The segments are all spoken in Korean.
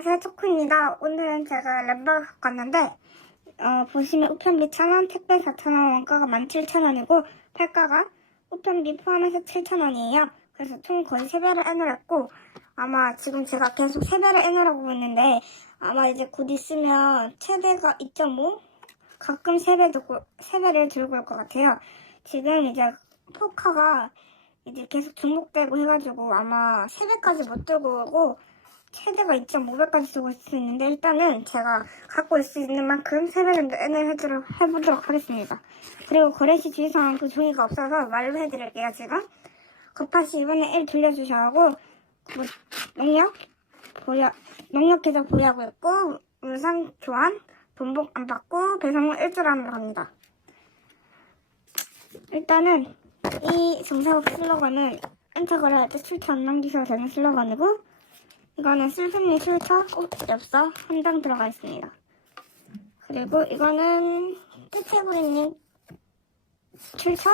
안녕하세요, 초코입니다. 오늘은 제가 램버를 갖고 왔는데, 어, 보시면 우편비 1,000원, 택배 4,000원, 원가가 17,000원이고, 팔가가 우편비 포함해서 7,000원이에요. 그래서 총 거의 3배를 해놓으랬고, 아마 지금 제가 계속 3배를 해놓으라고 했는데, 아마 이제 곧 있으면 최대가 2.5? 가끔 3배 고 3배를 들고 올 것 같아요. 지금 이제 포카가 이제 계속 중복되고 해가지고 아마 3배까지 못 들고 오고, 최대가 2.5배까지 쓰고 있을 수 있는데 일단은 제가 갖고 있을 수 있는 만큼 3배 정도 N을 해도록, 해보도록 하겠습니다. 그리고 거래시 주의사항 그 종이가 없어서 말로 해드릴게요 지금. 급하시 이번에 L 돌려주셔야 하고 뭐, 농력 보여 농력 계좌 보유하고 있고 물상 교환 돈복 안 받고 배송은 일주일안으로 갑니다. 일단은 이 정사국 슬로건은 엔터 거래할 때 출처 안 남기셔도 되는 슬로건이고 이거는 슬픔이 출처 꼭 엽서 한 장 들어가 있습니다. 그리고 이거는 끝에부리님 출처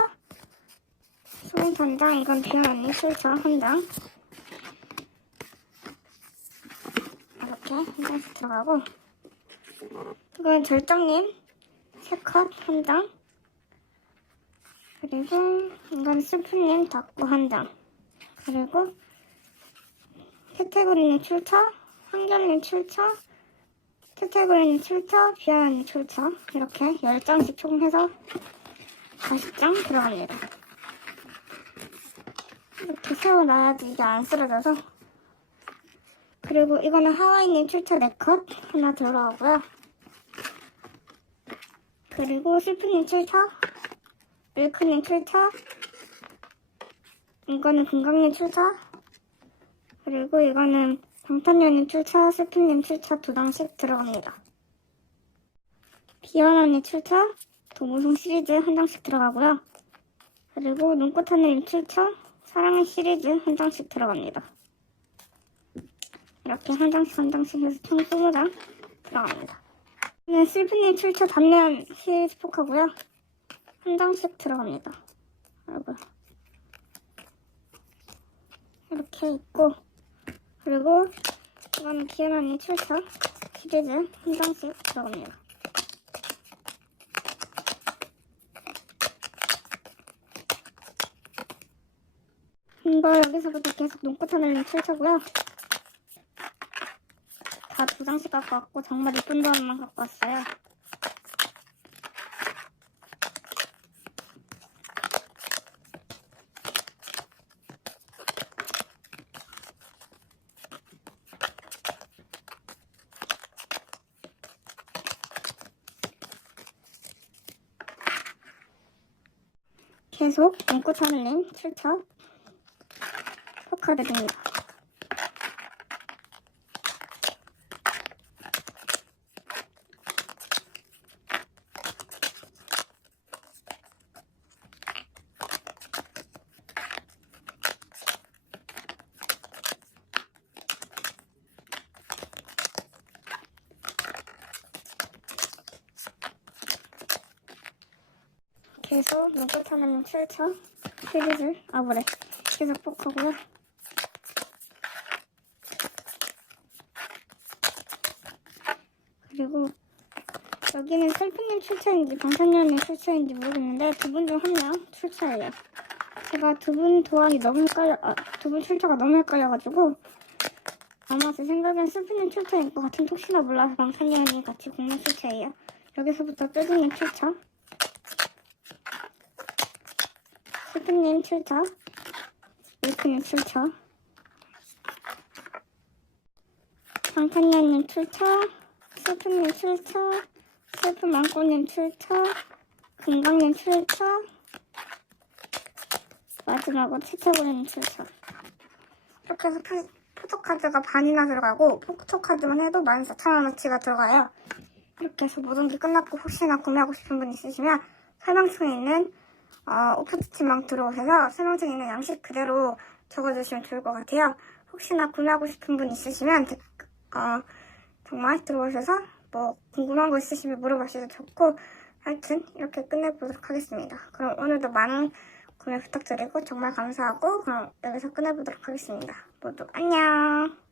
소금 한 장, 이건 비어언니 출처 한 장. 이렇게 한 장씩 들어가고 이건 절정님 세컷 한 장. 그리고 이건 슬픔님 닫고 한 장. 그리고 캐테고리는 출처, 한결님 출처, 캐테고리는 출처, 비하는 출처 이렇게 10장씩 총 해서 40장 들어갑니다. 이렇게 세워놔야지 이게 안 쓰러져서 그리고 이거는 하와이님 출처 4컷 하나 들어가고요. 그리고 슬프님 출처, 밀크님 출처, 이거는 금강님 출처, 그리고 이거는 방탄연님 출처, 슬픔님 출처 두 장씩 들어갑니다. 비원언니 출처, 도무송 시리즈 한 장씩 들어가고요. 그리고 눈꽃 하늘님 출처, 사랑의 시리즈 한 장씩 들어갑니다. 이렇게 한 장씩 한 장씩 해서 총 20장 들어갑니다. 네, 슬픈님 출처 단면 시리즈 포카고요. 한 장씩 들어갑니다. 아이고. 이렇게 있고 그리고 이거는 기현 언니 출처 시리즈 한 장씩 들어갑니다. 이거 여기서부터 계속 하늘님 출처고요. 다 두 장씩 갖고 왔고 정말 이쁜 도안만 갖고 왔어요. 계속 눈꽃 하늘님 출처 포카드립니다. 계속 눈꽃 하나는 출처 시리즈. 아 뭐래. 계속 포크고요 그리고 여기는 슬픈님 출처인지 방탄연님 출처인지 모르겠는데 두 분 중 한 명 출처예요. 제가 두 분 도안이 너무 헷갈려 아, 두분 출처가 너무 헷갈려가지고 아마 제 생각엔 슬픈님 출처일 것 같은 혹시나 몰라서 방탄연이 같이 공동 출처예요. 여기서부터 뾰족님 출처 슬프님 출처, 밀크님 출처, 방탄년님 출처, 슬프님 출처, 슬픈 망고님 출처, 금강님 출처, 마지막으로 채채고님 출처. 이렇게 해서 포, 포토카드가 반이나 들어가고 포토카드만 해도 14,000원어치가 들어가요. 이렇게 해서 모든 게 끝났고 혹시나 구매하고 싶은 분 있으시면 설명창에 있는 어, 오프트치망 들어오셔서 설명창에 있는 양식 그대로 적어주시면 좋을 것 같아요. 혹시나 구매하고 싶은 분 있으시면 어, 정말 들어오셔서 뭐 궁금한 거 있으시면 물어보셔도 좋고 하여튼 이렇게 끝내보도록 하겠습니다. 그럼 오늘도 많은 구매 부탁드리고 정말 감사하고 그럼 여기서 끝내보도록 하겠습니다. 모두 안녕.